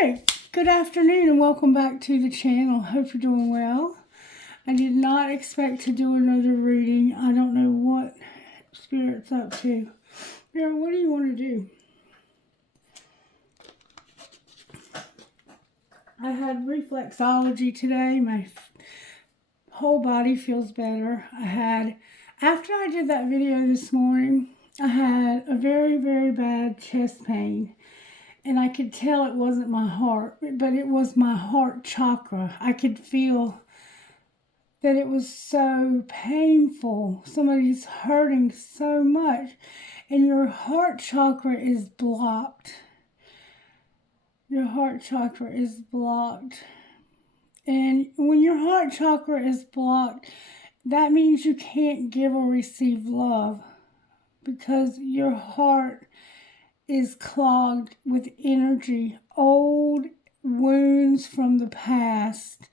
Alright, good afternoon and welcome back to the channel. Hope you're doing well. I did not expect to do another reading. I don't know what Spirit's up to. Spirit, what do you want to do? I had reflexology today. My whole body feels better. After I did that video this morning, I had a very, very bad chest pain. And I could tell it wasn't my heart, but it was my heart chakra. I could feel that it was so painful. Somebody's hurting so much. And your heart chakra is blocked. Your heart chakra is blocked. And when your heart chakra is blocked, that means you can't give or receive love. Because your heart is clogged with energy, old wounds from the past.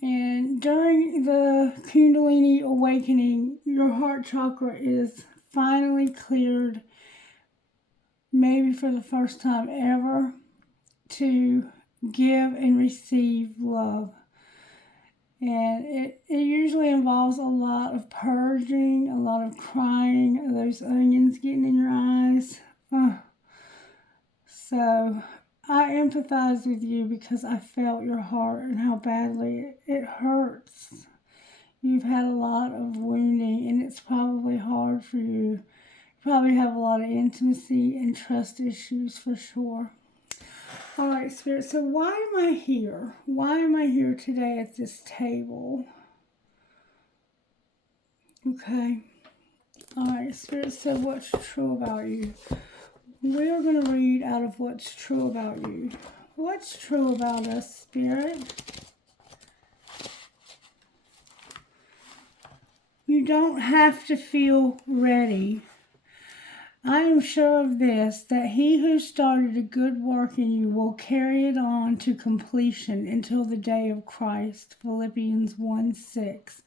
And during the Kundalini awakening, your heart chakra is finally cleared, maybe for the first time ever, to give and receive love. And it usually involves a lot of purging, a lot of crying, those onions getting in your eyes. So I empathize with you because I felt your heart and how badly it hurts. You've had a lot of wounding and it's probably hard for you. You probably have a lot of intimacy and trust issues for sure. All right, Spirit, so why am I here? Why am I here today at this table? Okay. All right, Spirit, so what's true about you? We're going to read out of what's true about you. What's true about us, Spirit? You don't have to feel ready. I am sure of this, that he who started a good work in you will carry it on to completion until the day of Christ. Philippians 1:6.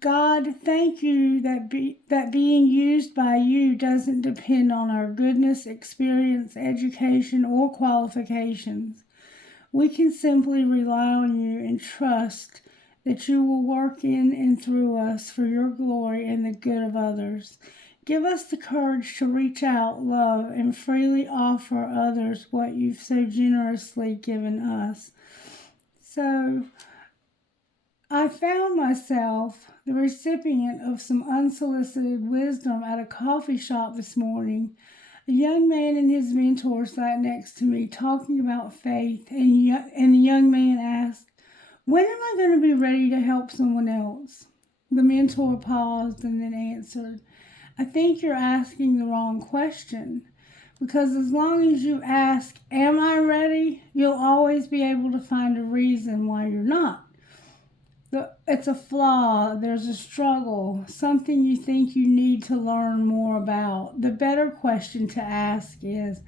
God, thank you that being used by you doesn't depend on our goodness, experience, education, or qualifications. We can simply rely on you and trust that you will work in and through us for your glory and the good of others. Give us the courage to reach out, love, and freely offer others what you've so generously given us. So, I found myself the recipient of some unsolicited wisdom at a coffee shop this morning. A young man and his mentor sat next to me talking about faith, and the young man asked, "When am I going to be ready to help someone else?" The mentor paused and then answered, "I think you're asking the wrong question. Because as long as you ask, 'Am I ready?' you'll always be able to find a reason why you're not. It's a flaw, there's a struggle, something you think you need to learn more about. The better question to ask is,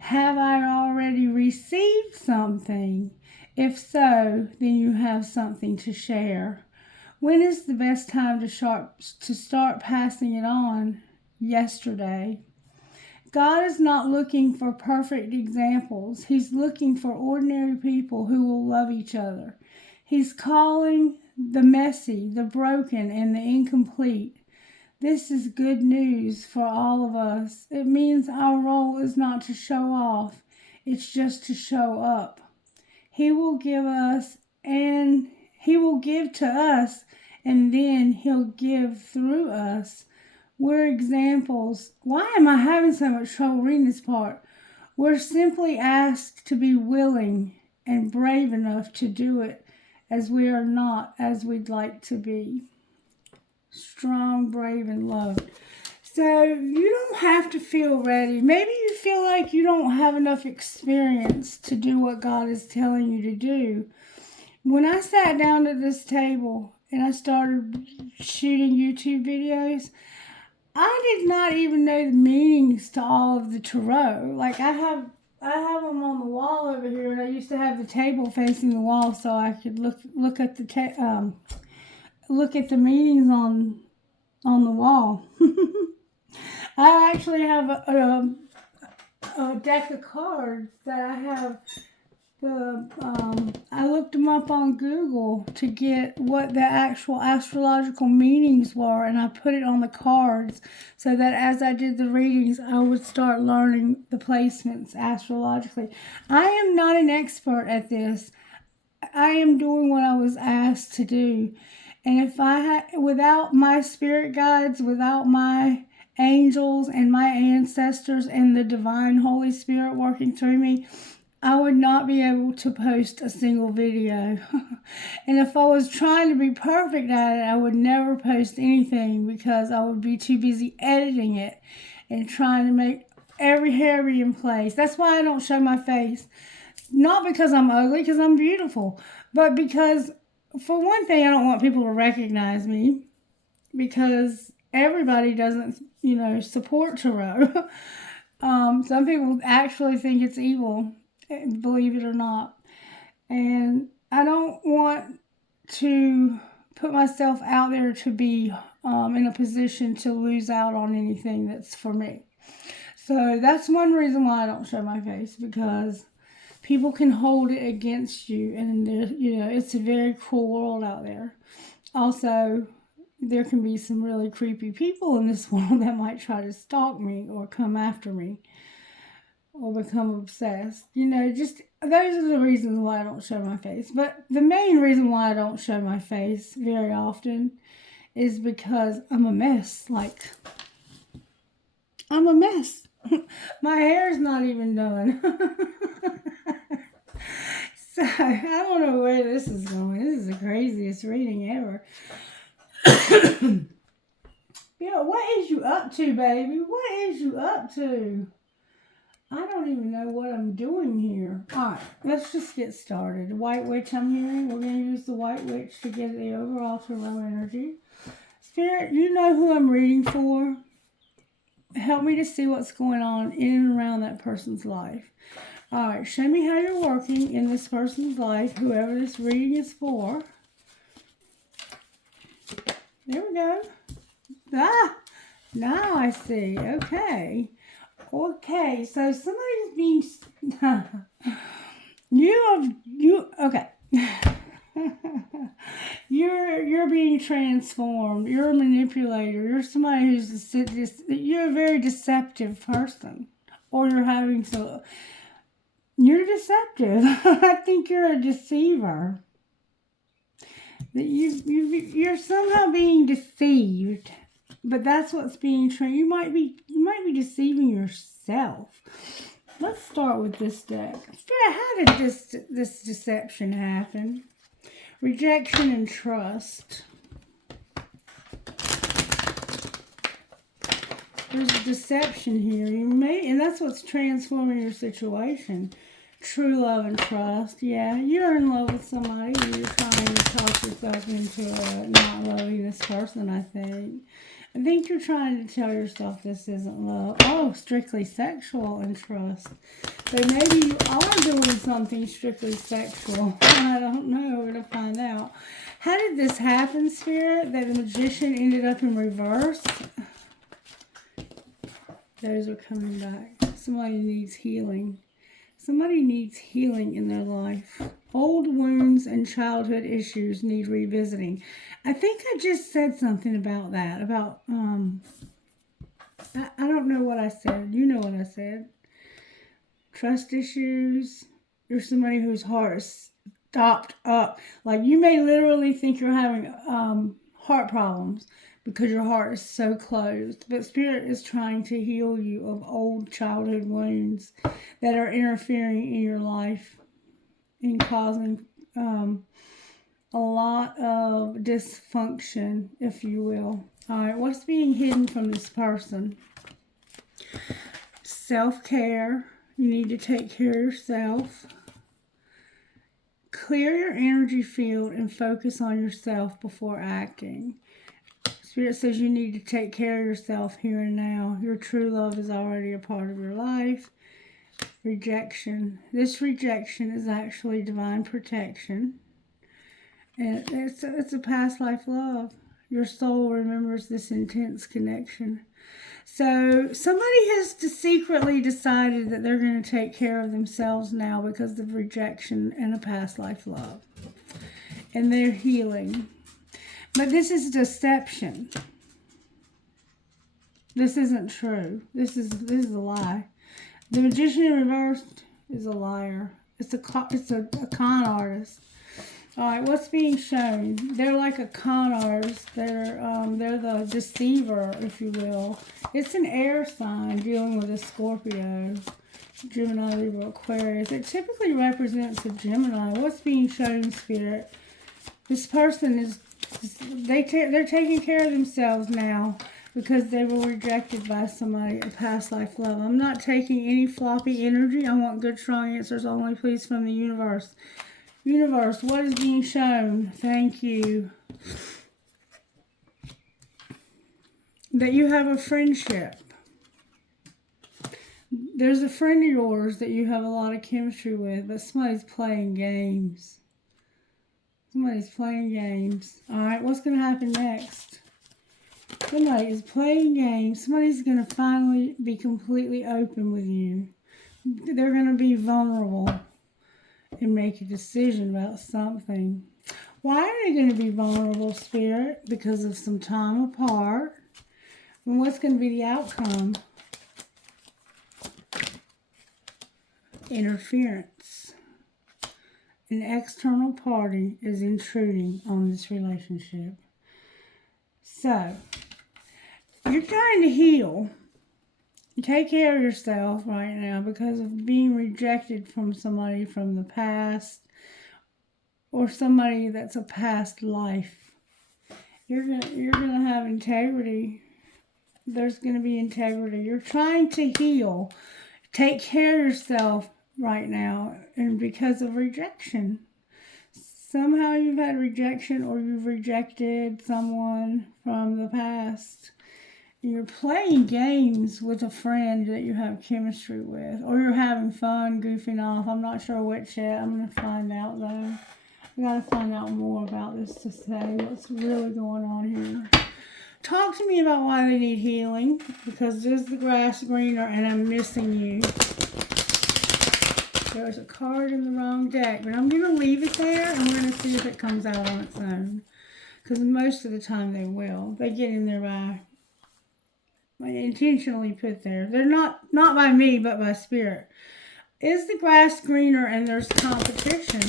have I already received something? If so, then you have something to share. When is the best time to start passing it on? Yesterday. God is not looking for perfect examples. He's looking for ordinary people who will love each other. He's calling the messy, the broken, and the incomplete. This is good news for all of us. It means our role is not to show off. It's just to show up. He will give to us, and then he'll give through us. We're examples. Why am I having so much trouble reading this part? We're simply asked to be willing and brave enough to do it, as we are not as we'd like to be. Strong, brave, and loved. So you don't have to feel ready. Maybe you feel like you don't have enough experience to do what God is telling you to do. When I sat down at this table and I started shooting YouTube videos, I did not even know the meanings to all of the tarot. Like I have them on the wall over here, and I used to have the table facing the wall so I could look at the meanings on the wall. I actually have a deck of cards that I have I looked them up on Google to get what the actual astrological meanings were, and I put it on the cards so that as I did the readings, I would start learning the placements astrologically. I am not an expert at this. I am doing what I was asked to do. And if I had, without my spirit guides, without my angels and my ancestors and the divine Holy Spirit working through me, I would not be able to post a single video. And if I was trying to be perfect at it, I would never post anything because I would be too busy editing it and trying to make every hair be in place. That's why I don't show my face. Not because I'm ugly, because I'm beautiful, but because, for one thing, I don't want people to recognize me because everybody doesn't, support tarot. Some people actually think it's evil, believe it or not. And I don't want to put myself out there to be in a position to lose out on anything that's for me. So that's one reason why I don't show my face, because people can hold it against you, and it's a very cruel world out there. Also, there can be some really creepy people in this world that might try to stalk me or come after me or become obsessed. Just those are the reasons why I don't show my face. But the main reason why I don't show my face very often is because I'm a mess. I'm a mess. My hair's not even done. So, I don't know where this is going. This is the craziest reading ever. What is you up to, baby? What is you up to? I don't even know what I'm doing here. Alright, let's just get started. White Witch I'm hearing. We're going to use the White Witch to get the overall tarot energy. Spirit, you know who I'm reading for. Help me to see what's going on in and around that person's life. Alright, show me how you're working in this person's life, whoever this reading is for. There we go. Now I see. Okay, so somebody's being... okay. You're being transformed. You're a manipulator. You're somebody who's you're a very deceptive person. Or you're deceptive. I think you're a deceiver. That you're somehow being deceived, but that's what's being trained. You might be deceiving yourself. Let's start with this deck. Spirit, how did this deception happen? Rejection and trust. There's a deception here. And that's what's transforming your situation. True love and trust. Yeah, you're in love with somebody. You're trying to talk yourself into not loving this person, I think. I think you're trying to tell yourself this isn't love. Oh, strictly sexual and trust. So maybe you are doing something strictly sexual. I don't know. We're going to find out. How did this happen, Spirit? That the Magician ended up in reverse? Those are coming back. Somebody needs healing. Somebody needs healing in their life. Old wounds and childhood issues need revisiting. I think I just said something about that. About, I don't know what I said. You know what I said. Trust issues. You're somebody whose heart is stopped up. Like, you may literally think you're having heart problems because your heart is so closed. But Spirit is trying to heal you of old childhood wounds that are interfering in your life and causing a lot of dysfunction, if you will. All right, what's being hidden from this person? Self-care. You need to take care of yourself. Clear your energy field and focus on yourself before acting. Spirit says you need to take care of yourself here and now. Your true love is already a part of your life. Rejection. This rejection is actually divine protection. And it's a past life love. Your soul remembers this intense connection. So somebody has secretly decided that they're going to take care of themselves now because of rejection and a past life love. And they're healing. But this is deception. This isn't true. This is a lie. The magician in reverse is a liar. It's a con artist. All right, what's being shown? They're like a con artist. They're the deceiver, if you will. It's an air sign dealing with a Scorpio, Gemini, Libra, Aquarius. It typically represents a Gemini. What's being shown, Spirit? This person is they're taking care of themselves now because they were rejected by somebody, a past life love. I'm not taking any floppy energy. I want good, strong answers only, please, from the universe. Universe, what is being shown? Thank you. That you have a friendship. There's a friend of yours that you have a lot of chemistry with, but somebody's playing games. Somebody's playing games. All right, what's going to happen next? Somebody is playing games. Somebody's going to finally be completely open with you. They're going to be vulnerable and make a decision about something. Why are they going to be vulnerable, Spirit? Because of some time apart. And what's going to be the outcome? Interference. An external party is intruding on this relationship. So, you're trying to heal. Take care of yourself right now because of being rejected from somebody from the past or somebody that's a past life. You're gonna have integrity. There's gonna be integrity. You're trying to heal. Take care of yourself right now, and because of rejection. Somehow you've had rejection or you've rejected someone from the past. You're playing games with a friend that you have chemistry with. Or you're having fun, goofing off. I'm not sure which yet. I'm going to find out, though. I got to find out more about this to say what's really going on here. Talk to me about why they need healing. Because is the grass greener and I'm missing you. There's a card in the wrong deck. But I'm going to leave it there and we're going to see if it comes out on its own. Because most of the time they will. They get in there by intentionally put there. They're not by me, but by Spirit. Is the grass greener and there's competition?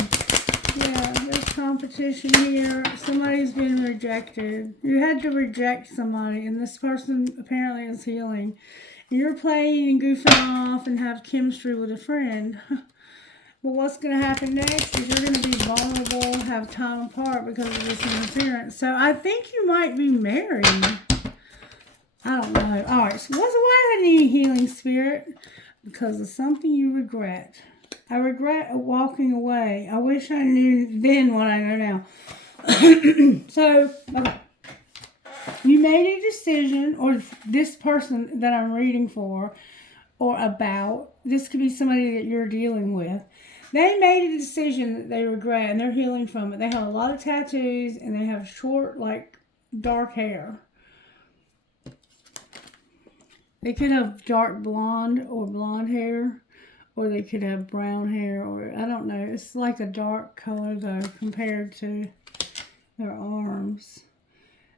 Yeah, there's competition here. Somebody's been rejected. You had to reject somebody, and this person apparently is healing. You're playing and goofing off and have chemistry with a friend. Well, what's going to happen next is you're going to be vulnerable, have time apart because of this interference. So I think you might be married. I don't know. All right, so why do I need healing, Spirit? Because of something you regret. I regret walking away. I wish I knew then what I know now. So, okay. You made a decision, or this person that I'm reading for, or about, this could be somebody that you're dealing with. They made a decision that they regret, and they're healing from it. They have a lot of tattoos, and they have short, like, dark hair. They could have dark blonde or blonde hair, or they could have brown hair, or I don't know. It's like a dark color, though, compared to their arms.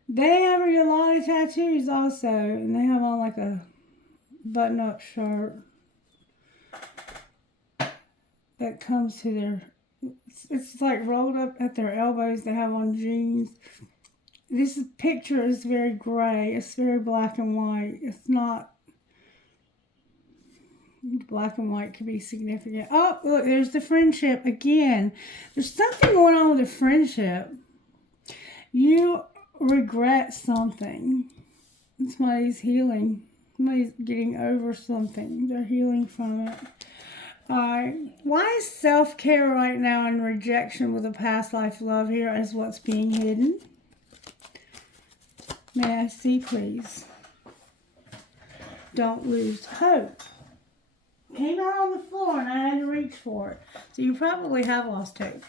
They have a lot of tattoos also, and they have on like a button-up shirt that comes to their, it's like rolled up at their elbows. They have on jeans. This picture is very gray. It's very black and white. It's not, black and white could be significant. Oh, look, there's the friendship again. There's something going on with the friendship. You regret something. Somebody's healing. Somebody's getting over something. They're healing from it. Alright. Why is self-care right now and rejection with a past life love here as what's being hidden? May I see, please? Don't lose hope. Came out on the floor and I had to reach for it. So you probably have lost hope.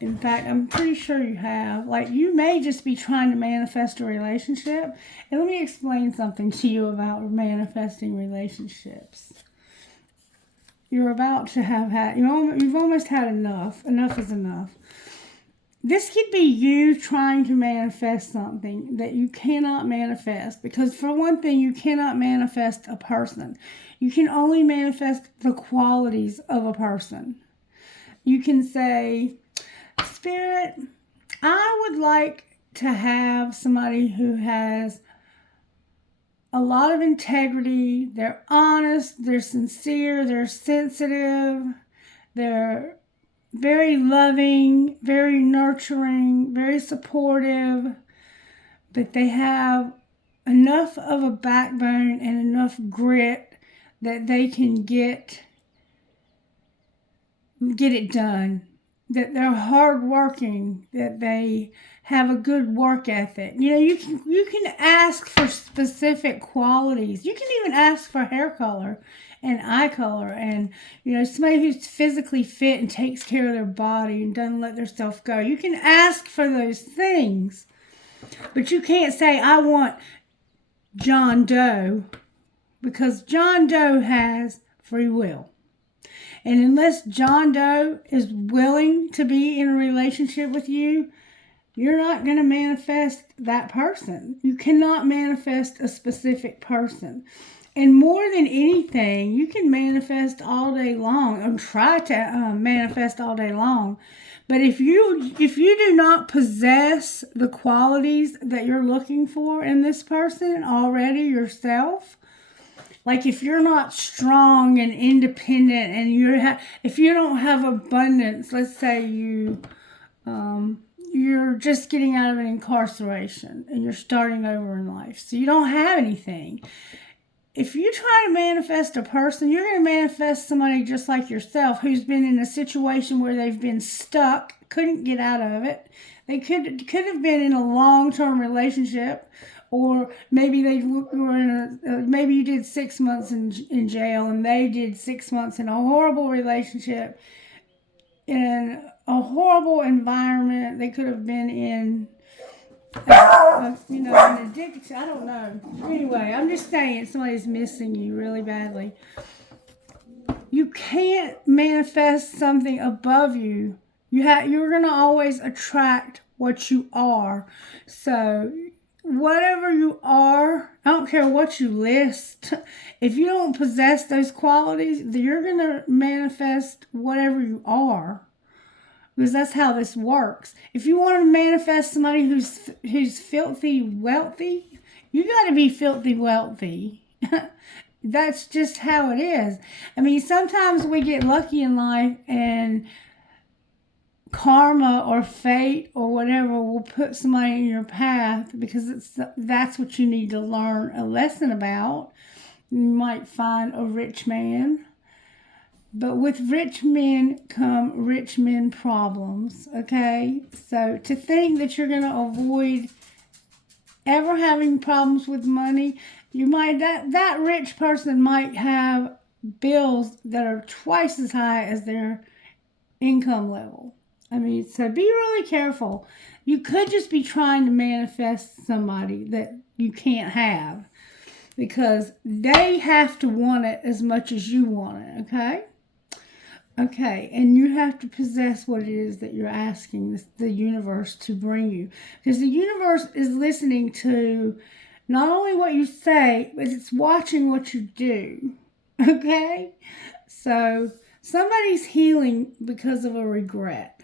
In fact, I'm pretty sure you have. Like, you may just be trying to manifest a relationship. And let me explain something to you about manifesting relationships. You're about to have had, you've almost had enough. Enough is enough. This could be you trying to manifest something that you cannot manifest. Because for one thing, you cannot manifest a person. You can only manifest the qualities of a person. You can say, Spirit, I would like to have somebody who has a lot of integrity. They're honest, they're sincere, they're sensitive, they're very loving, very nurturing, very supportive, but they have enough of a backbone and enough grit that they can get it done. That they're hardworking, that they have a good work ethic. You can ask for specific qualities. You can even ask for hair color and eye color, and somebody who's physically fit and takes care of their body and doesn't let themselves go. You can ask for those things, but you can't say, I want John Doe, because John Doe has free will. And unless John Doe is willing to be in a relationship with you, you're not going to manifest that person. You cannot manifest a specific person. And more than anything, you can manifest all day long, or try to manifest all day long. But if you do not possess the qualities that you're looking for in this person already yourself, like if you're not strong and independent, and if you don't have abundance, let's say you're just getting out of an incarceration and you're starting over in life, so you don't have anything. If you try to manifest a person, you're going to manifest somebody just like yourself who's been in a situation where they've been stuck, couldn't get out of it. They could have been in a long-term relationship. Or maybe they were in maybe you did 6 months in jail, and they did 6 months in a horrible relationship, in a horrible environment. They could have been in, an addiction. I don't know. Anyway, I'm just saying somebody's missing you really badly. You can't manifest something above you. You're going to always attract what you are. So whatever you are, I don't care what you list, if you don't possess those qualities, you're going to manifest whatever you are. Because that's how this works. If you want to manifest somebody who's filthy wealthy, you got to be filthy wealthy. That's just how it is. I mean, sometimes we get lucky in life, and karma or fate or whatever will put somebody in your path because that's what you need to learn a lesson about. You might find a rich man, but with rich men come rich men problems, okay? So to think that you're going to avoid ever having problems with money, that rich person might have bills that are twice as high as their income level. I mean, so be really careful. You could just be trying to manifest somebody that you can't have, because they have to want it as much as you want it, okay? Okay, and you have to possess what it is that you're asking the universe to bring you. Because the universe is listening to not only what you say, but it's watching what you do, okay? So somebody's healing because of a regret.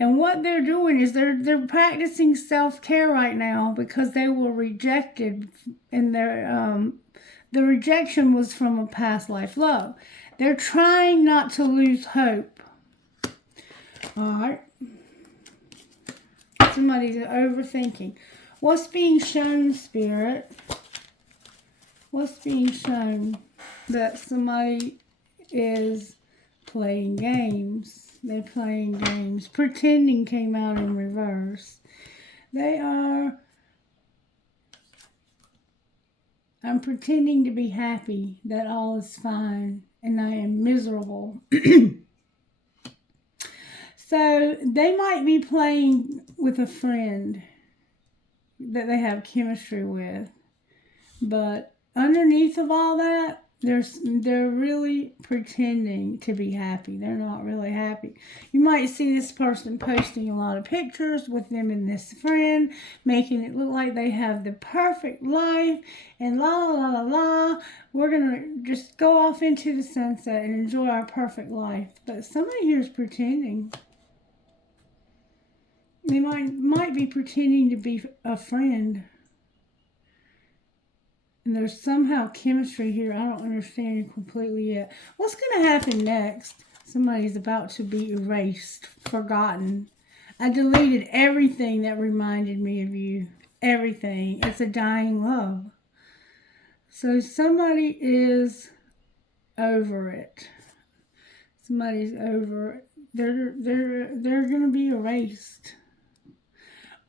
And what they're doing is they're practicing self-care right now because they were rejected, and the rejection was from a past life love. They're trying not to lose hope. All right. Somebody's overthinking. What's being shown, Spirit? What's being shown? That somebody is playing games. They're playing games. Pretending came out in reverse. I'm pretending to be happy that all is fine, and I am miserable. So they might be playing with a friend that they have chemistry with. But underneath of all that, they're really pretending to be happy. They're not really happy. You might see this person posting a lot of pictures with them and this friend, making it look like they have the perfect life and la la la la la. We're gonna just go off into the sunset and enjoy our perfect life. But somebody here is pretending. They might be pretending to be a friend. And there's somehow chemistry here. I don't understand it completely yet. What's going to happen next? Somebody's about to be erased, forgotten. I deleted everything that reminded me of you. Everything. It's a dying love. So somebody is over it. Somebody's over it. They're going to be erased.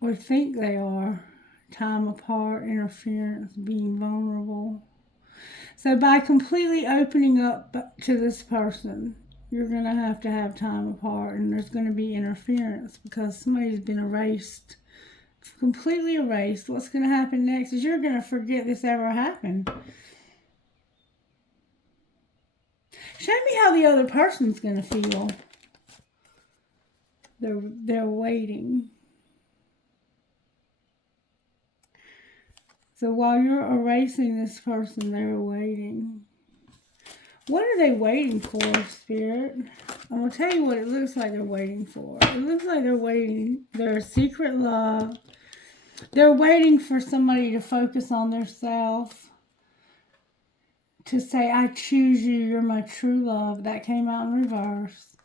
Or think they are. Time apart, interference, being vulnerable. So by completely opening up to this person, you're going to have time apart, and there's going to be interference because somebody's been erased, completely erased. What's going to happen next is you're going to forget this ever happened. Show me how the other person's going to feel. They're waiting. So while you're erasing this person, they're waiting. What are they waiting for, Spirit? I'm going to tell you what it looks like they're waiting for. It looks like they're waiting. Their secret love. They're waiting for somebody to focus on their self. To say, I choose you, you're my true love. That came out in reverse.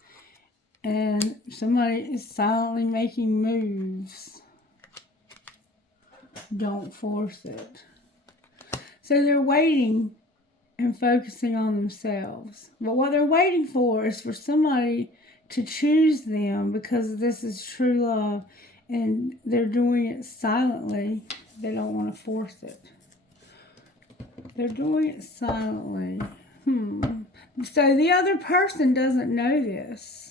And somebody is silently making moves. Don't force it. So they're waiting and focusing on themselves. But what they're waiting for is for somebody to choose them because this is true love. And they're doing it silently. They don't want to force it. They're doing it silently. So the other person doesn't know this.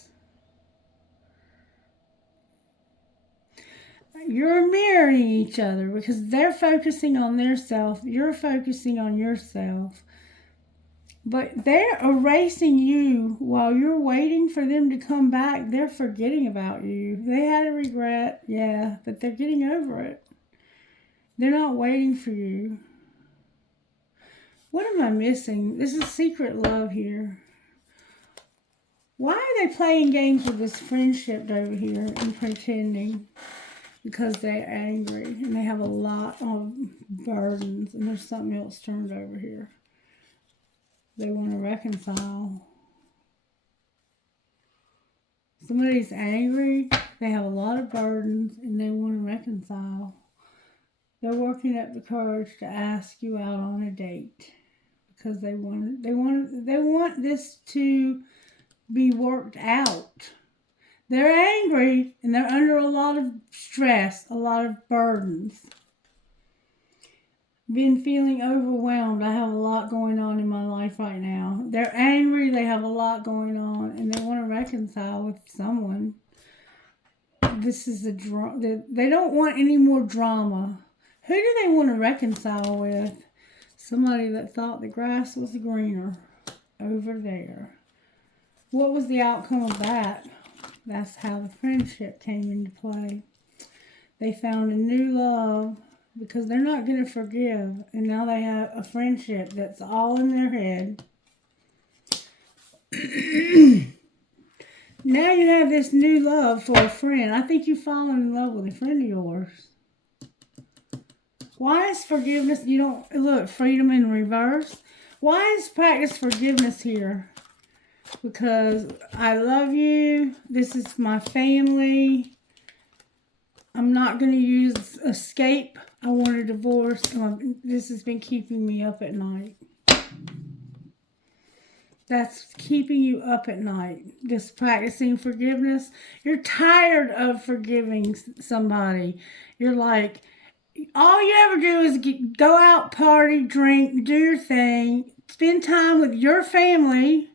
You're mirroring each other because they're focusing on their self. You're focusing on yourself. But they're erasing you while you're waiting for them to come back. They're forgetting about you. They had a regret, yeah, but they're getting over it. They're not waiting for you. What am I missing? This is secret love here. Why are they playing games with this friendship over here and pretending? Because they're angry and they have a lot of burdens, and there's something else turned over here. They want to reconcile. Somebody's angry, they have a lot of burdens, and they want to reconcile. They're working up the courage to ask you out on a date because they want this to be worked out. They're angry and they're under a lot of stress, a lot of burdens. Been feeling overwhelmed. I have a lot going on in my life right now. They're angry, they have a lot going on, and they want to reconcile with someone. This is they don't want any more drama. Who do they want to reconcile with? Somebody that thought the grass was greener over there. What was the outcome of that? That's how the friendship came into play. They found a new love because they're not going to forgive. And now they have a friendship that's all in their head. Now you have this new love for a friend. I think you've fallen in love with a friend of yours. Why is forgiveness, freedom in reverse? Why is practice forgiveness here? Because I love you. This is my family. I'm not going to use escape. I want a divorce. This has been keeping me up at night. That's keeping you up at night. Just practicing forgiveness. You're tired of forgiving somebody. You're like, all you ever do is go out, party, drink, do your thing, spend time with your family.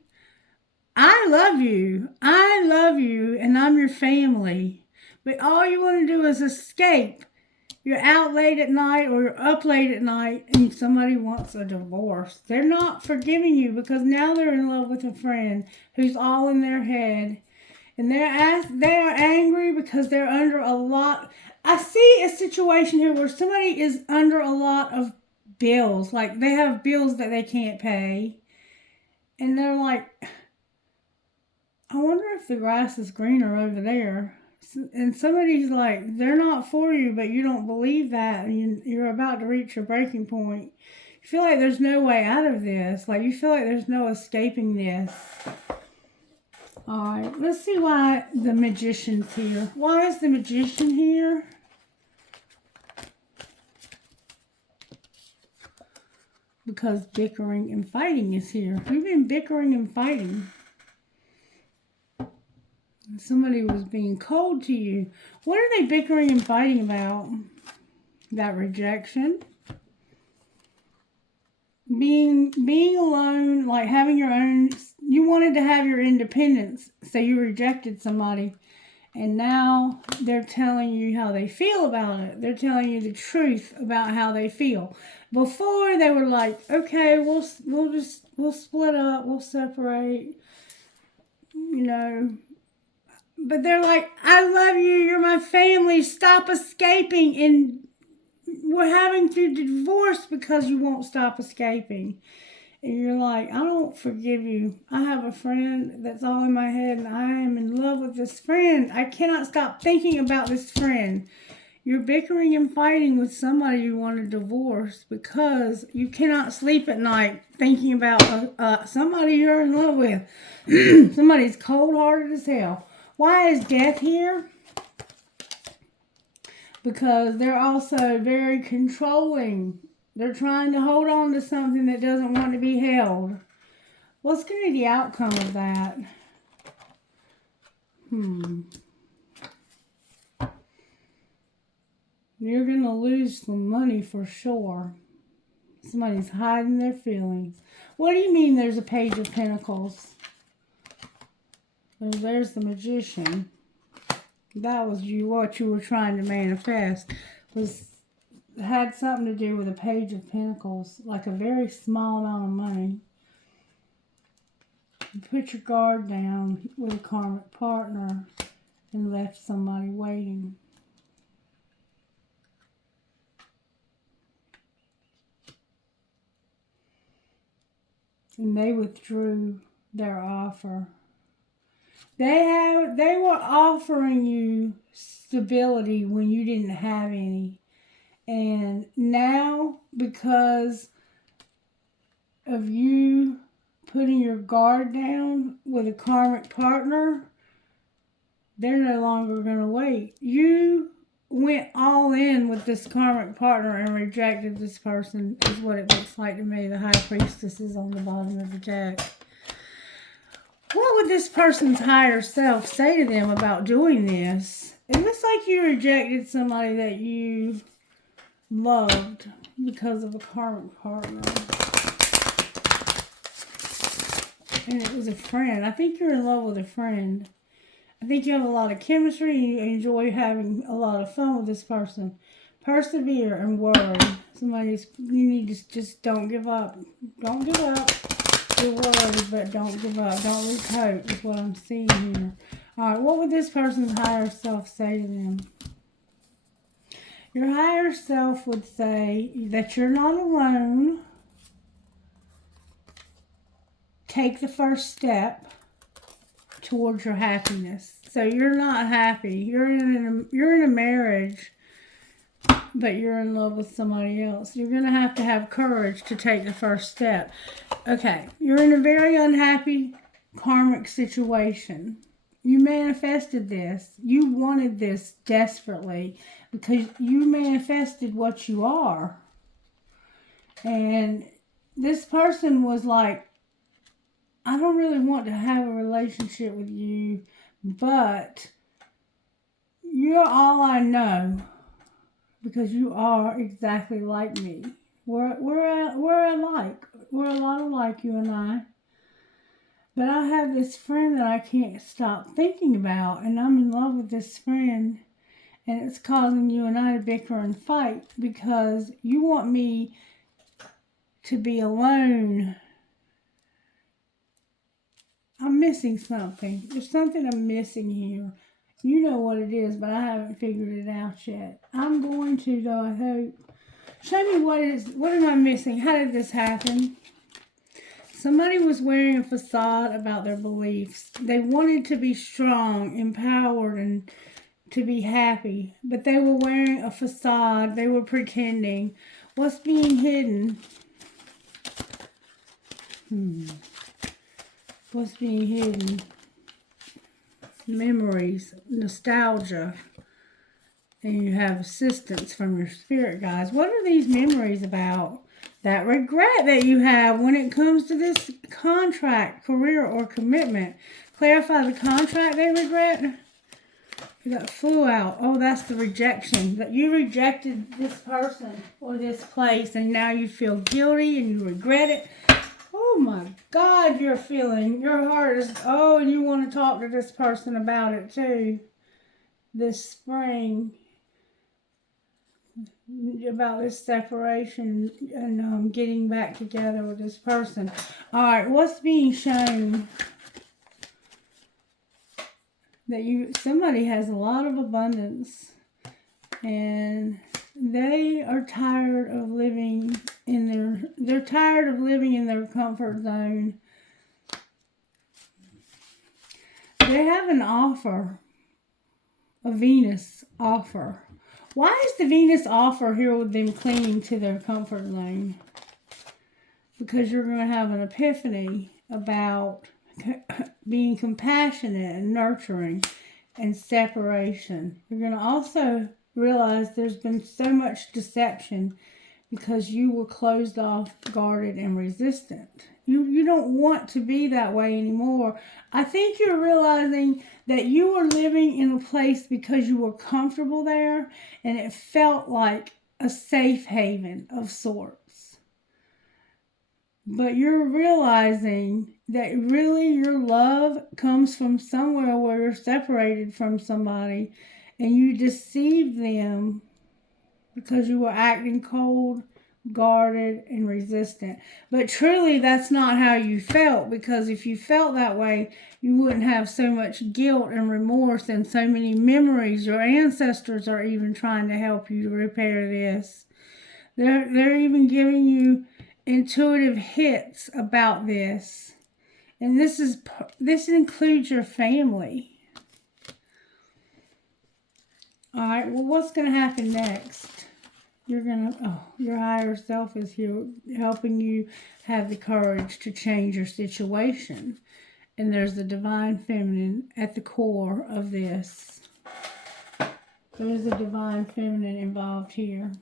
I love you. I love you, and I'm your family. But all you want to do is escape. You're out late at night or you're up late at night and somebody wants a divorce. They're not forgiving you because now they're in love with a friend who's all in their head. And they are angry because they're under a lot. I see a situation here where somebody is under a lot of bills. Like they have bills that they can't pay. And they're like, I wonder if the grass is greener over there. And somebody's like, they're not for you, but you don't believe that. And you're about to reach your breaking point. You feel like there's no way out of this. Like you feel like there's no escaping this. All right, let's see why the Magician's here. Why is the Magician here? Because bickering and fighting is here. You've been bickering and fighting. Somebody was being cold to you. What are they bickering and fighting about? That rejection. Being alone, like having your own. You wanted to have your independence, so you rejected somebody. And now they're telling you how they feel about it. They're telling you the truth about how they feel. Before they were like, okay, we'll split up, we'll separate, you know. But they're like, I love you, you're my family, stop escaping. And we're having to divorce because you won't stop escaping. And you're like, I don't forgive you. I have a friend that's all in my head and I am in love with this friend. I cannot stop thinking about this friend. You're bickering and fighting with somebody you want to divorce because you cannot sleep at night thinking about somebody you're in love with. Somebody's cold-hearted as hell. Why is death here? Because they're also very controlling. They're trying to hold on to something that doesn't want to be held. What's going to be the outcome of that? You're going to lose some money for sure. Somebody's hiding their feelings. What do you mean there's a Page of Pentacles? There's the Magician. That was what you were trying to manifest. Had something to do with a Page of Pentacles. Like a very small amount of money. You put your guard down with a karmic partner and left somebody waiting. And they withdrew their offer. They were offering you stability when you didn't have any. And now, because of you putting your guard down with a karmic partner, they're no longer going to wait. You went all in with this karmic partner and rejected this person, is what it looks like to me. The High Priestess is on the bottom of the deck. What would this person's higher self say to them about doing this? It looks like you rejected somebody that you loved because of a karmic partner. And it was a friend. I think you're in love with a friend. I think you have a lot of chemistry and you enjoy having a lot of fun with this person. Persevere and worry. You need to just don't give up. Don't give up. You're worried, but don't give up. Don't lose hope is what I'm seeing here. Alright, what would this person's higher self say to them? Your higher self would say that you're not alone. Take the first step towards your happiness. So you're not happy. You're in a marriage, but you're in love with somebody else. You're going to have courage to take the first step. Okay, you're in a very unhappy karmic situation. You manifested this. You wanted this desperately because you manifested what you are. And this person was like, I don't really want to have a relationship with you, but you're all I know because you are exactly like me. We're alike. We're a lot alike, you and I. But I have this friend that I can't stop thinking about, and I'm in love with this friend, and it's causing you and I to bicker and fight because you want me to be alone. I'm missing something. There's something I'm missing here. You know what it is, but I haven't figured it out yet. I'm going to, though, I hope. Show me what am I missing? How did this happen? Somebody was wearing a facade about their beliefs. They wanted to be strong, empowered, and to be happy, but they were wearing a facade. They were pretending. What's being hidden? What's being hidden? Memories, nostalgia, and you have assistance from your spirit guides. What are these memories about? That regret that you have when it comes to this contract, career, or commitment. Clarify the contract they regret. You got flew out. Oh, that's the rejection. That you rejected this person or this place, and now you feel guilty and you regret it. Oh my God, you're feeling, your heart is, oh, and you want to talk to this person about it too. This spring, about this separation and getting back together with this person. All right, what's being shown? That somebody has a lot of abundance, and they are tired of living in they're tired of living in their comfort zone. They have an offer, a Venus offer. Why is the Venus offer here with them clinging to their comfort zone? Because you're going to have an epiphany about being compassionate and nurturing and separation. You're going to also realize there's been so much deception because you were closed off, guarded, and resistant. You don't want to be that way anymore. I think you're realizing that you were living in a place because you were comfortable there and it felt like a safe haven of sorts. But you're realizing that really your love comes from somewhere where you're separated from somebody and you deceived them because you were acting cold, guarded, and resistant. But truly, that's not how you felt, because if you felt that way, you wouldn't have so much guilt and remorse and so many memories. Your ancestors are even trying to help you to repair this. They're even giving you intuitive hits about this. And this includes your family. All right, well, what's going to happen next? Your higher self is here helping you have the courage to change your situation. And there's the divine feminine at the core of this. There's the divine feminine involved here.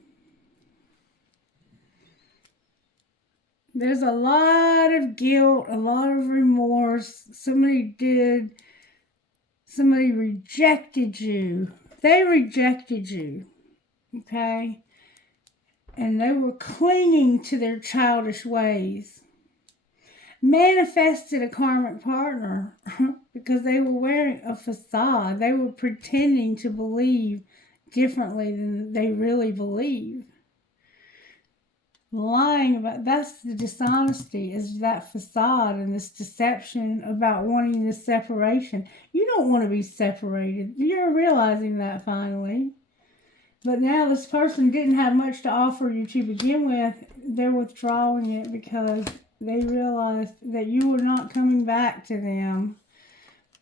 There's a lot of guilt, a lot of remorse. Somebody rejected you. They rejected you, okay? And they were clinging to their childish ways. Manifested a karmic partner because they were wearing a facade. They were pretending to believe differently than they really believe. Lying about, that's the dishonesty, is that facade and this deception about wanting this separation. You don't want to be separated. You're realizing that finally. But now this person didn't have much to offer you to begin with. They're withdrawing it because they realized that you were not coming back to them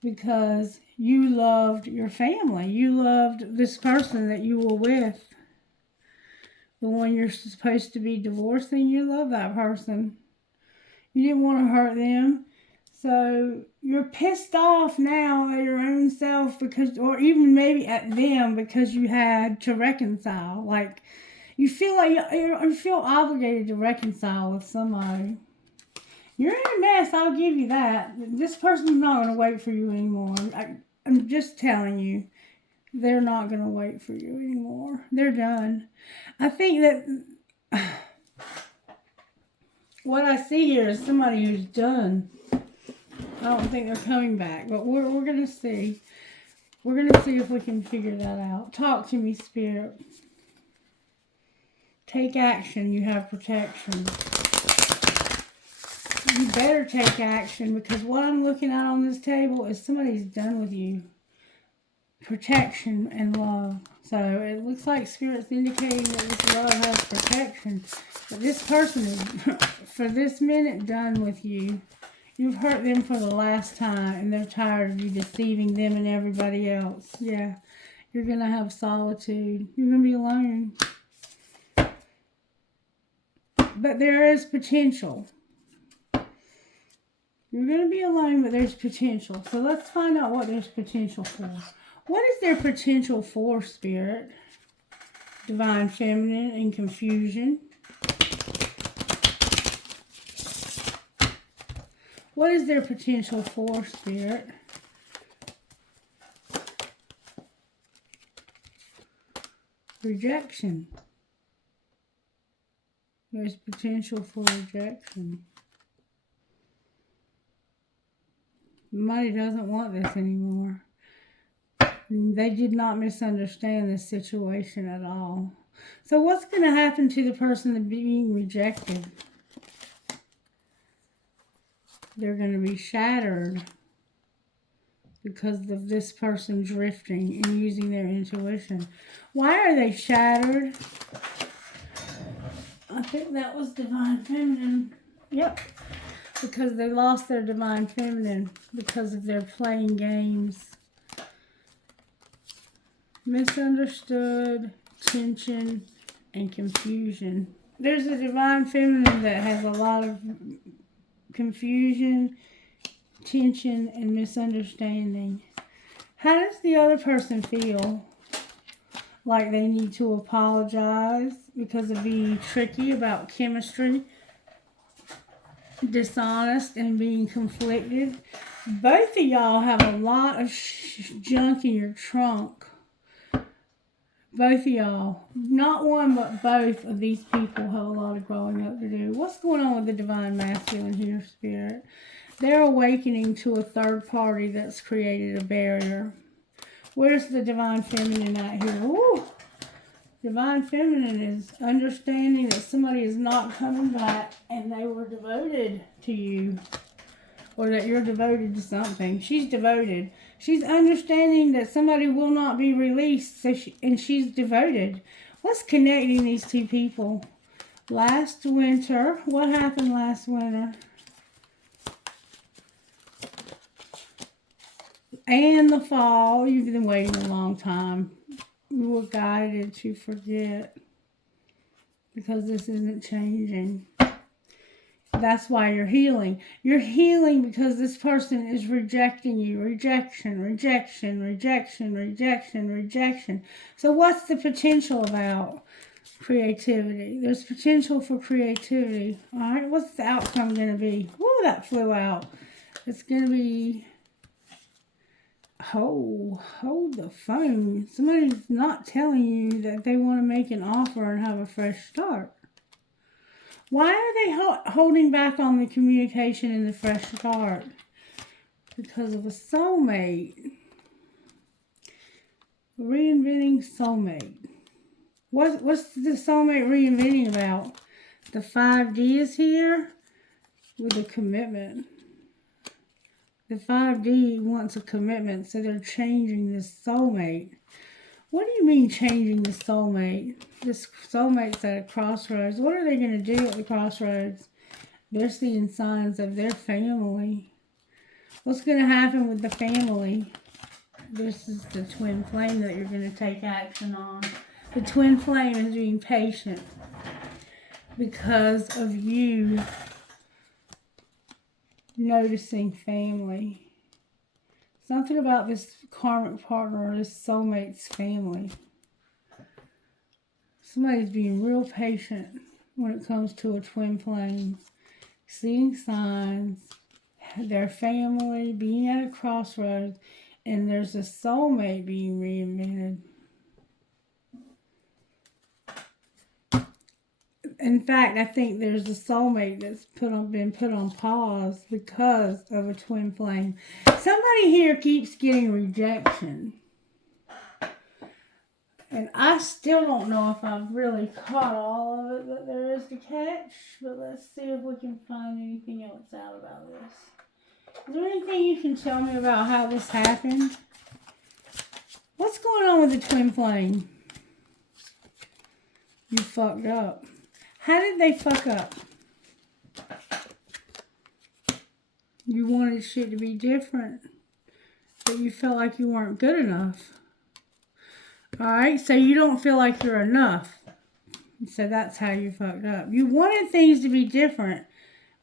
because you loved your family. You loved this person that you were with. The one you're supposed to be divorcing, you love that person. You didn't want to hurt them. So you're pissed off now at your own self or even maybe at them because you had to reconcile. Like you feel like you feel obligated to reconcile with somebody. You're in a mess, I'll give you that. This person's not going to wait for you anymore. I'm just telling you, they're not going to wait for you anymore. They're done. I think that what I see here is somebody who's done. don't think they're coming back, but we're going to see. We're going to see if we can figure that out. Talk to me, Spirit. Take action. You have protection. You better take action, because what I'm looking at on this table is somebody's done with you. Protection and love. So it looks like Spirit's indicating that this love has protection. But this person is, for this minute, done with you. You've hurt them for the last time, and they're tired of you deceiving them and everybody else. Yeah, you're going to have solitude. You're going to be alone. But there is potential. You're going to be alone, but there's potential. So let's find out what there's potential for. What is their potential for, Spirit? Divine Feminine and confusion. What is their potential for, Spirit? Rejection. There's potential for rejection. Somebody doesn't want this anymore. They did not misunderstand this situation at all. So what's going to happen to the person that's being rejected? They're going to be shattered because of this person drifting and using their intuition. Why are they shattered? I think that was Divine Feminine. Yep. Because they lost their Divine Feminine because of their playing games. Misunderstood, tension, and confusion. There's a Divine Feminine that has a lot of confusion, tension, and misunderstanding. How does the other person feel? Like they need to apologize because of being tricky about chemistry, dishonest, and being conflicted. Both of y'all have a lot of junk in your trunk. Both of y'all. Not one, but both of these people have a lot of growing up to do. What's going on with the Divine Masculine here, Spirit? They're awakening to a third party that's created a barrier. Where's the Divine Feminine at here? Ooh. Divine Feminine is understanding that somebody is not coming back and they were devoted to you. Or that you're devoted to something. She's devoted. She's understanding that somebody will not be released, and she's devoted. What's connecting these two people? Last winter. What happened last winter? And the fall. You've been waiting a long time. You were guided to forget. Because this isn't changing. That's why you're healing. You're healing because this person is rejecting you. Rejection, rejection, rejection, rejection, rejection. So what's the potential about? Creativity. There's potential for creativity. All right, what's the outcome going to be? Woo, that flew out. It's going to be... Hold the phone. Somebody's not telling you that they want to make an offer and have a fresh start. Why are they holding back on the communication and the fresh start? Because of a soulmate. Reinventing soulmate. What's the soulmate reinventing about? The 5D is here with a commitment. The 5D wants a commitment, so they're changing this soulmate. What do you mean changing the soulmate? This soulmate's at a crossroads. What are they going to do at the crossroads? They're seeing signs of their family. What's going to happen with the family? This is the twin flame that you're going to take action on. The twin flame is being patient because of you noticing family. Something about this karmic partner or this soulmate's family. Somebody's being real patient when it comes to a twin flame. Seeing signs, their family being at a crossroads, and there's a soulmate being reinvented. In fact, I think there's a soulmate that's been put on pause because of a twin flame. Somebody here keeps getting rejection. And I still don't know if I've really caught all of it that there is to catch. But let's see if we can find anything else out about this. Is there anything you can tell me about how this happened? What's going on with the twin flame? You fucked up. How did they fuck up? You wanted shit to be different, but you felt like you weren't good enough. Alright, so you don't feel like you're enough. So that's how you fucked up. You wanted things to be different,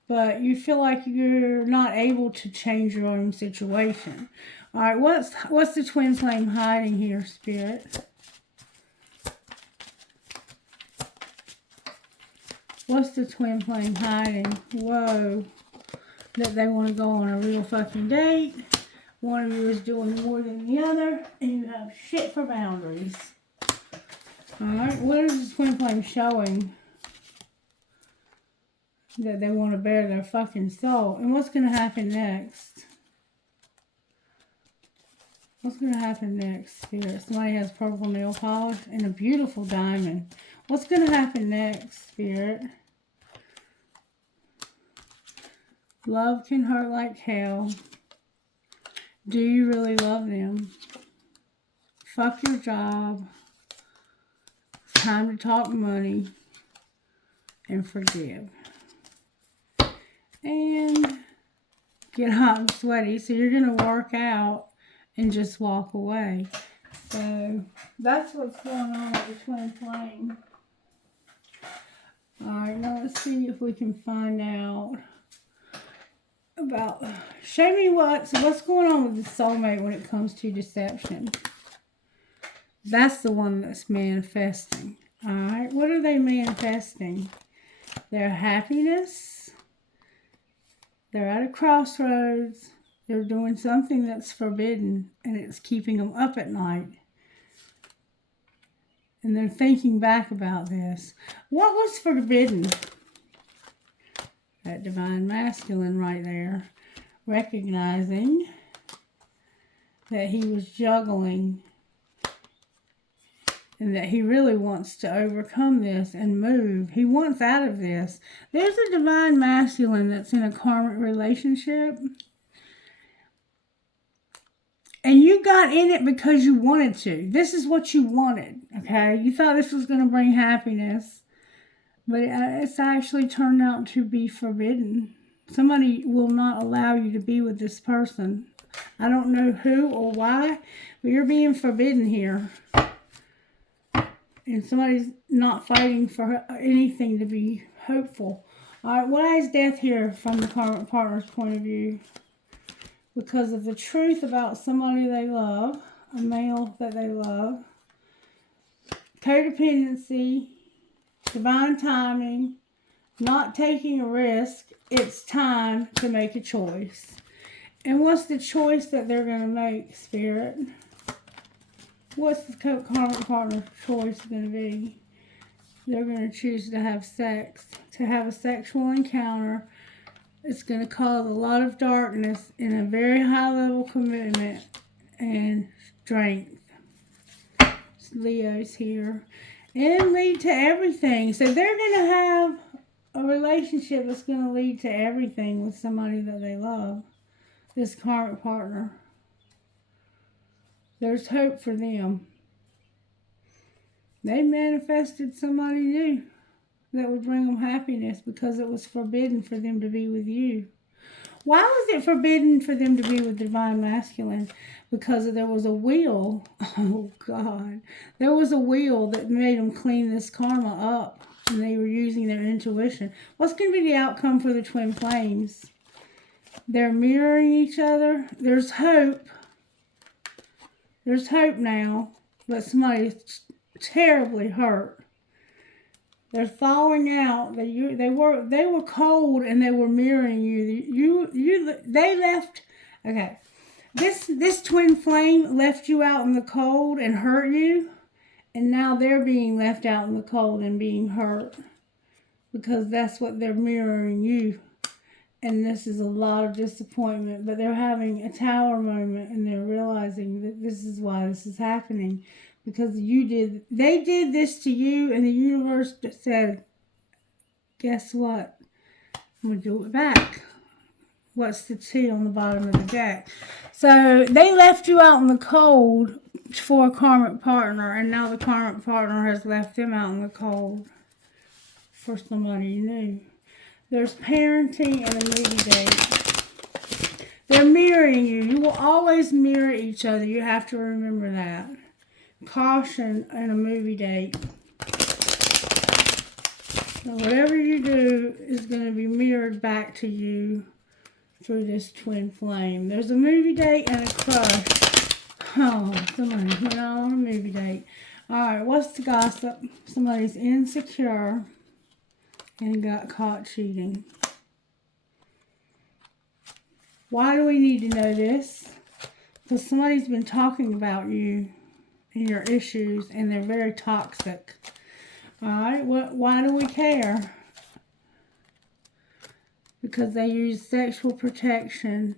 but you feel like you're not able to change your own situation. Alright, what's the twin flame hiding here, Spirit? What's the twin flame hiding? Whoa. That they want to go on a real fucking date. One of you is doing more than the other. And you have shit for boundaries. Alright, what is the twin flame showing? That they want to bare their fucking soul. And what's going to happen next? What's going to happen next, Spirit? Somebody has purple nail polish and a beautiful diamond. What's going to happen next, Spirit? Love can hurt like hell. Do you really love them? Fuck your job. It's time to talk money and forgive. And get hot and sweaty. So you're going to work out and just walk away. So that's what's going on with the twin flame. Alright, now let's see if we can find out about, show me what's going on with the soulmate when it comes to deception. That's the one that's manifesting. Alright, what are they manifesting? Their happiness. They're at a crossroads. They're doing something that's forbidden and it's keeping them up at night. And they're thinking back about this. What was forbidden? That divine masculine right there. Recognizing that he was juggling. And that he really wants to overcome this and move. He wants out of this. There's a divine masculine that's in a karmic relationship. And you got in it because you wanted to. This is what you wanted, okay? You thought this was going to bring happiness. But it's actually turned out to be forbidden. Somebody will not allow you to be with this person. I don't know who or why, but you're being forbidden here. And somebody's not fighting for anything to be hopeful. Alright, why is death here from the karmic partner's point of view? Because of the truth about somebody they love, a male that they love, codependency, divine timing, not taking a risk. It's time to make a choice. And what's the choice that they're going to make, Spirit? What's the karmic partner's choice going to be? They're going to choose to have sex, to have a sexual encounter. It's going to cause a lot of darkness and a very high level commitment and strength. Leo's here. And lead to everything. So they're going to have a relationship that's going to lead to everything with somebody that they love. This karmic partner. There's hope for them. They manifested somebody new that would bring them happiness because it was forbidden for them to be with you. Why was it forbidden for them to be with divine masculine? Because there was a wheel. Oh, God. There was a wheel that made them clean this karma up. And they were using their intuition. What's going to be the outcome for the twin flames? They're mirroring each other. There's hope. There's hope now. But somebody's terribly hurt. They're thawing out. They were cold and they were mirroring you. They left. Okay, this twin flame left you out in the cold and hurt you, and now they're being left out in the cold and being hurt. because that's what they're mirroring you. And this is a lot of disappointment, but they're having a tower moment and they're realizing that this is why this is happening. Because they did this to you, and the universe said, guess what? I'm going to do it back. What's the T on the bottom of the deck? So they left you out in the cold for a karmic partner, and now the karmic partner has left them out in the cold for somebody new. There's parenting and a movie date. They're mirroring you. You will always mirror each other. You have to remember that. Caution and a movie date. So whatever you do is going to be mirrored back to you through this twin flame. There's a movie date and a crush. Oh, somebody went out on a movie date. Alright, what's the gossip? Somebody's insecure and got caught cheating. Why do we need to know this? Because somebody's been talking about you and your issues, and they're very toxic. Alright, why do we care? Because they use sexual protection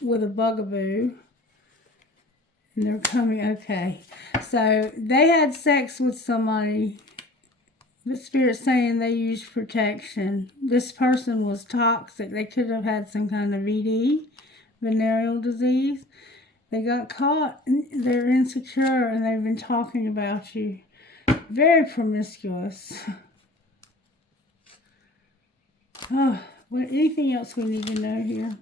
with a bugaboo. And they're coming, okay. So, they had sex with somebody. The Spirit's saying they used protection. This person was toxic. They could have had some kind of VD, venereal disease. They got caught. They're insecure, and they've been talking about you. Very promiscuous. Oh, anything else we need to know here?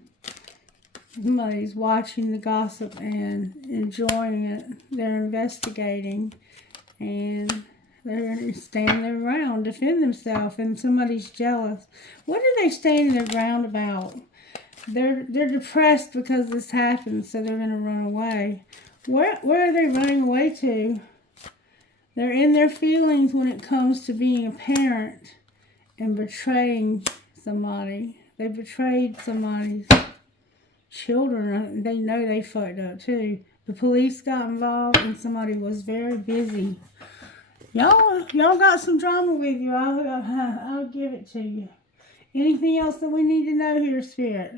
Somebody's watching the gossip and enjoying it. They're investigating, and they're going to stand their ground, defend themselves, and somebody's jealous. What are they standing their ground about? They're depressed because this happened, so they're going to run away. Where are they running away to? They're in their feelings when it comes to being a parent and betraying somebody. They betrayed somebody's children. They know they fucked up too. The police got involved and somebody was very busy. Y'all got some drama with you. I'll give it to you. Anything else that we need to know here, Spirit?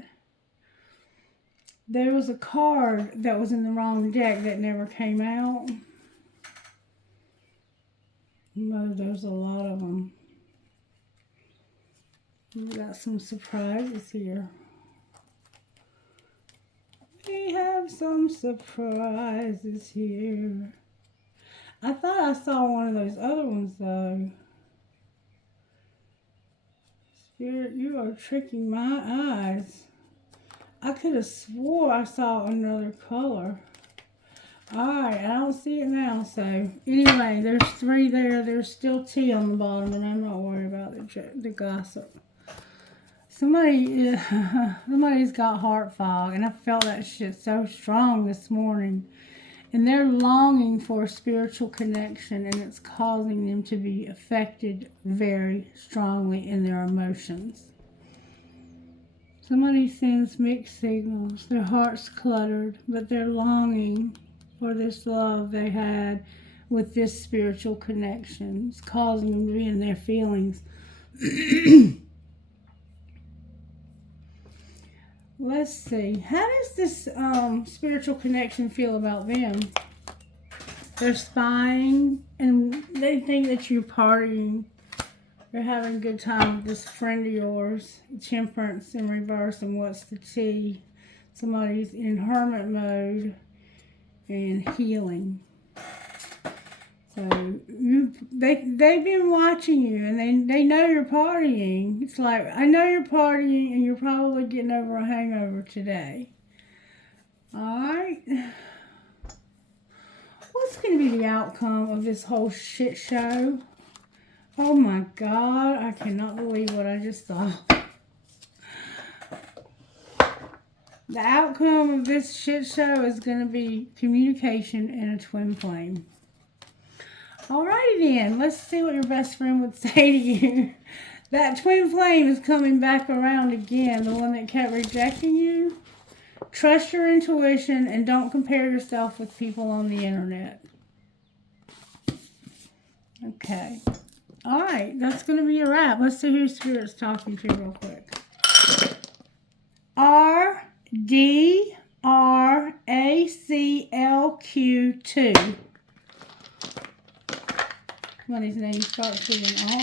There was a card that was in the wrong deck that never came out. No, there's a lot of them. We got some surprises here. We have some surprises here. I thought I saw one of those other ones, though. Spirit, you are tricking my eyes. I could have swore I saw another color. Alright, I don't see it now, so... Anyway, there's 3 there. There's still T on the bottom, and I'm not worried about the gossip. Somebody's got heart fog, and I felt that shit so strong this morning. And they're longing for a spiritual connection, and it's causing them to be affected very strongly in their emotions. Somebody sends mixed signals. Their heart's cluttered, but they're longing for this love they had with this spiritual connection. It's causing them to be in their feelings. Let's see. How does this spiritual connection feel about them? They're spying, and they think that you're partying. They're having a good time with this friend of yours. Temperance in reverse, and what's the T? Somebody's in hermit mode and healing. So they've been watching you, and they know you're partying. It's like, I know you're partying, and you're probably getting over a hangover today. Alright. What's going to be the outcome of this whole shit show? Oh my God, I cannot believe what I just saw. The outcome of this shit show is going to be communication and a twin flame. Alrighty then, let's see what your best friend would say to you. That twin flame is coming back around again, the one that kept rejecting you. Trust your intuition and don't compare yourself with people on the internet. Okay. All right, that's going to be a wrap. Let's see who Spirit's talking to real quick. RDRACLQ2. One of these names starts with an R.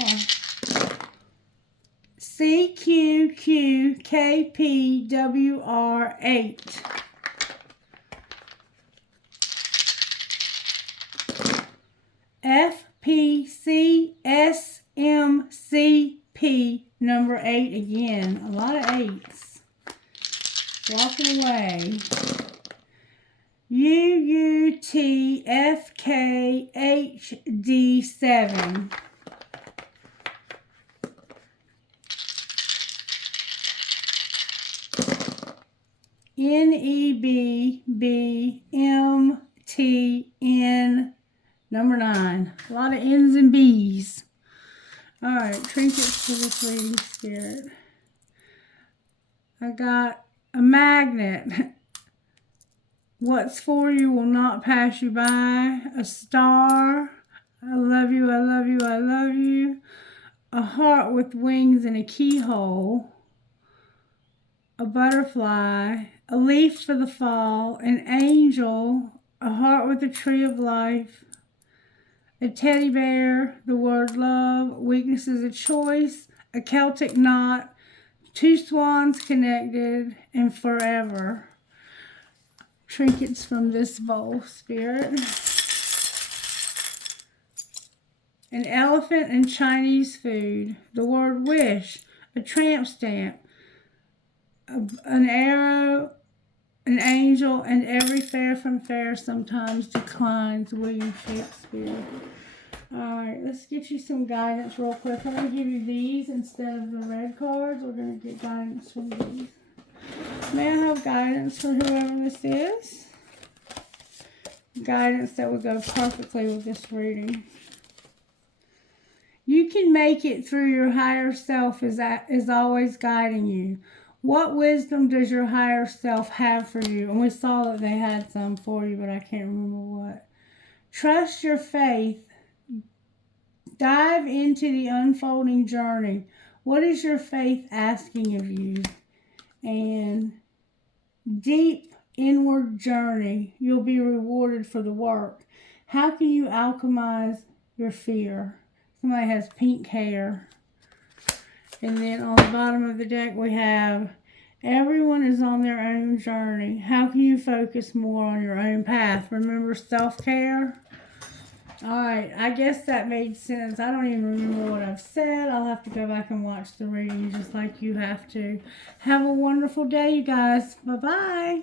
CQQKPWR8. FPCSMCP number 8 again. A lot of 8s. Walking away. UUTFKHD7. NEBBMTN number 9. A lot of N's and B's. Alright, trinkets for this reading, Spirit. I got a magnet. What's for you will not pass you by. A star. I love you, I love you, I love you. A heart with wings and a keyhole. A butterfly. A leaf for the fall. An angel. A heart with a tree of life. A teddy bear. The word love. Weakness is a choice. A Celtic knot. 2 swans connected. And forever. Trinkets from this bowl, Spirit. An elephant and Chinese food. The word wish. A tramp stamp. An arrow. An angel. And every fair from fair sometimes declines. William Shakespeare. Alright, let's get you some guidance real quick. I'm going to give you these instead of the red cards. We're going to get guidance from these. May I have guidance for whoever this is? Guidance that would go perfectly with this reading. You can make it through. Your higher self is always guiding you. What wisdom does your higher self have for you? And we saw that they had some for you, but I can't remember what. Trust your faith. Dive into the unfolding journey. What is your faith asking of you? And deep inward journey. You'll be rewarded for the work. How can you alchemize your fear? Somebody has pink hair. And then on the bottom of the deck we have, everyone is on their own journey. How can you focus more on your own path? Remember self-care? Alright, I guess that made sense. I don't even remember what I've said. I'll have to go back and watch the reading just like you have to. Have a wonderful day, you guys. Bye-bye.